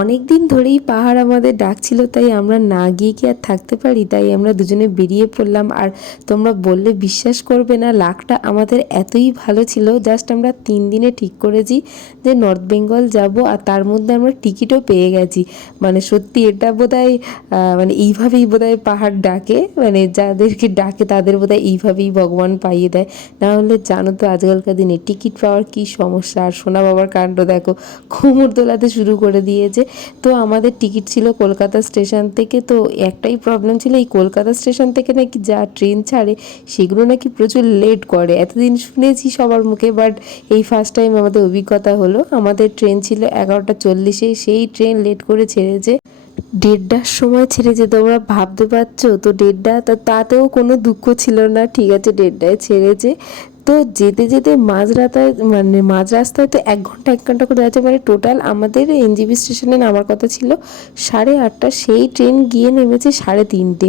অনেক দিন ধরেই পাহাড় আমাদের ডাকছিল, তাই আমরা না গিয়ে কি আর থাকতে পারি? তাই আমরা দুজনে বেরিয়ে পড়লাম। আর তোমরা বললে বিশ্বাস করবে না, লাকটা আমাদের এতই ভালো ছিল জাস্ট আমরা তিন দিনে ঠিক করেছি যে নর্থ বেঙ্গল যাব, আর তার মধ্যে আমরা টিকিটও পেয়ে গেছি। মানে সত্যি এটা বোধহয় মানে এইভাবেই বোধহয় পাহাড় ডাকে মানে যাদেরকে ডাকে তাদের বোধহয় এইভাবেই ভগবান পাইয়ে দেয়। না হলে জানো তো আজকালকার দিনে টিকিট পাওয়ার কি সমস্যা? আর সোনা বাবার কাণ্ড দেখো, কোমর দোলাতে শুরু করে দিয়েছে। তো আমাদের টিকিট ছিল কলকাতা স্টেশন থেকে, তো একটাই প্রবলেম ছিল, এই কলকাতা স্টেশন থেকে নাকি যা ট্রেন ছাড়ে সেগুলো নাকি প্রচুর লেট করে। এতদিন শুনেছি সবার মুখে বাট এই ফার্স্ট টাইম আমাদের অভিজ্ঞতা হলো। আমাদের ট্রেন ছিল এগারোটা চল্লিশে, সেই ট্রেন লেট করে ছেড়েছে। দেড়টার সময় ছেড়েছে, তোমরা ভাবতে পারছ? তো দেড়টা, তা তাতেও কোনো দুঃখ ছিল না, ঠিক আছে, দেড়টায় ছেড়েছে। তো যেতে যেতে মাঝ রাতায় মানে মাঝ রাস্তায় তো এক ঘণ্টা এক ঘণ্টা করে যাচ্ছে। মানে টোটাল আমাদের এনজিবি স্টেশনে নামার কথা ছিল সাড়ে আটটা। সেই ট্রেন গিয়ে নেমেছে সাড়ে তিনটে।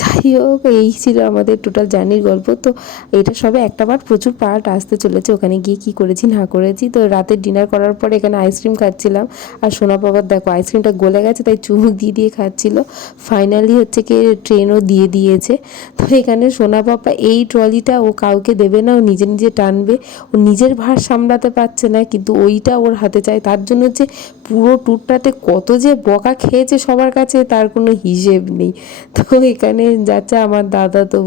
যাই হোক, এই ছিল আমাদের টোটাল জার্নির গল্প। তো এটা সবে একটা বার প্রচুর পার্ট আসতে চলেছে। ওখানে গিয়ে কি করেছি, না করেছি। তো রাতে ডিনার করার পরে এখানে আইসক্রিম খাচ্ছিলাম। আর সোনা বাবার, দেখো আইসক্রিমটা গলে গেছে, তাই চুমুক দিয়ে দিয়ে খাচ্ছিল। ফাইনালি হচ্ছে কি ট্রেনও দিয়ে দিয়েছে। তো এখানে সোনা পাপা এই ট্রলিটা ও কাউকে দেবে না নিজে নিজে টানবে, ও নিজের ভার সামলাতে পারছে না, কিন্তু ওইটা ওর হাতে চায় তার জন্য হচ্ছে পুরো ট্যুরটাতে কত যে বকা খেয়েছে সবার কাছে তার কোনো হিসেব নেই। তো এখানে যাচ্ছে আমার দাদা তো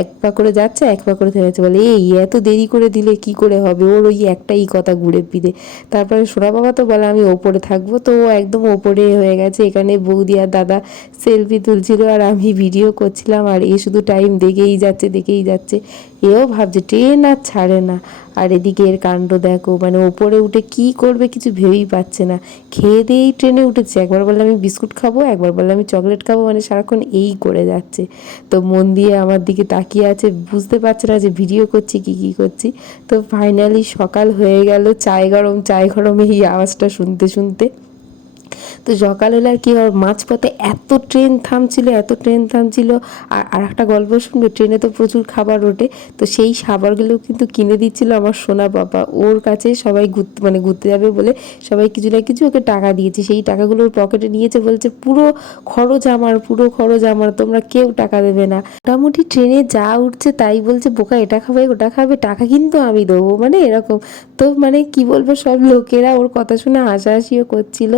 এক পা করে যাচ্ছে, এক পা করে থেমেছে। বলে, এই এত দেরি করে দিলে কি করে হবে? ওর ওই একটাই কথা ঘুরে ফিরে। তারপরে সোনা বাবা তো বলে, আমি ওপরে থাকব। তো ও একদম ওপরে হয়ে গেছে। এখানে বৌদি আর দাদা সেলফি তুলছিল আর আমি ভিডিও করছিলাম। আর এ শুধু টাইম দেখেই যাচ্ছে দেখেই যাচ্ছে। এও ভাবছে, ট্রেন আর ছাড়ে না। আর এদিকে এর কাণ্ড দেখো মানে ওপরে উঠে কি করবে কিছু ভেবেই পাচ্ছে না। খেয়ে দিয়েই ট্রেনে উঠেছে। একবার বললে আমি বিস্কুট খাব, একবার বললে আমি চকলেট খাব মানে সারাক্ষণ এই করে যাচ্ছে। তো মন দিয়ে আমার দিকে তাকিয়ে আছে, বুঝতে পারছে না যে ভিডিও করছি কি কি করছি। তো ফাইনালি সকাল হয়ে গেল, চায় গরম চায় গরম এই আওয়াজটা শুনতে শুনতে। তো সকাল হলে আর কি হয় মাঝপথে এত ট্রেন থামছিল, এত ট্রেন থামছিল। আর আর একটা গল্প শুনবে, ট্রেনে তো প্রচুর খাবার ওঠে। তো সেই খাবারগুলো কিন্তু কিনে দিচ্ছিল আমার সোনা বাবা। ওর কাছে সবাই ঘুরতে মানে ঘুরতে যাবে বলে সবাই কিছু না কিছু ওকে টাকা দিয়েছে। সেই টাকাগুলো ওর পকেটে নিয়েছে, বলছে, পুরো খরচ আমার, পুরো খরচ আমার, তোমরা কেউ টাকা দেবে না। মোটামুটি ট্রেনে যা উঠছে তাই বলছে, বোকা, এটা খাবে, ওটা খাবে, টাকা কিন্তু আমি দেবো। মানে এরকম। তো মানে কি বলব, সব লোকেরা ওর কথা শুনে হাসাহাসিও করছিল।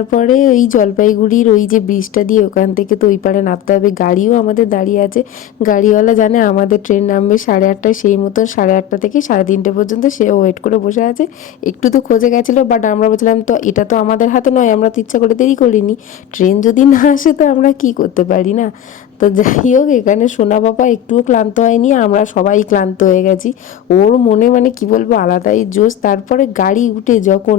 তারপরে ওই জলপাইগুড়ির ওই যে ব্রিজটা দিয়ে ওখান থেকে তো ওই পারে নামতে হবে। গাড়িও আমাদের দাঁড়িয়ে আছে। গাড়িওয়ালা জানে আমাদের ট্রেন নামবে সাড়ে আটটায় সেই মতন সাড়ে আটটা থেকে সাড়ে তিনটে পর্যন্ত সে ওয়েট করে বসে আছে। একটু তো খোঁজে গেছিল বাট আমরা বলছিলাম, তো এটা তো আমাদের হাতে নয়, আমরা তো ইচ্ছা করে দেরি করিনি। ট্রেন যদি না আসে তো আমরা কি করতে পারি না? তো যাই হোক, এখানে সোনা বাবা একটুও ক্লান্ত হয়নি, আমরা সবাই ক্লান্ত হয়ে গেছি। ওর মনে মানে কি বলব, আলাদাই জোশ। তারপরে গাড়ি উঠে যখন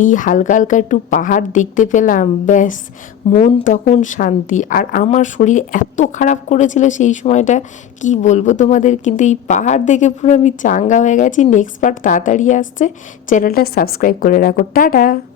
এই হালকা হালকা একটু পাহাড় দেখতে পেলাম, ব্যাস, মন তখন শান্তি। আর আমার শরীর এত খারাপ করেছিল সেই সময়টা, কি বলব তোমাদের? কিন্তু এই পাহাড় দেখে পুরো আমি চাঙ্গা হয়ে গেছি। নেক্সট পার্ট তাড়াতাড়ি আসছে। চ্যানেলটা সাবস্ক্রাইব করে রাখো। টাটা!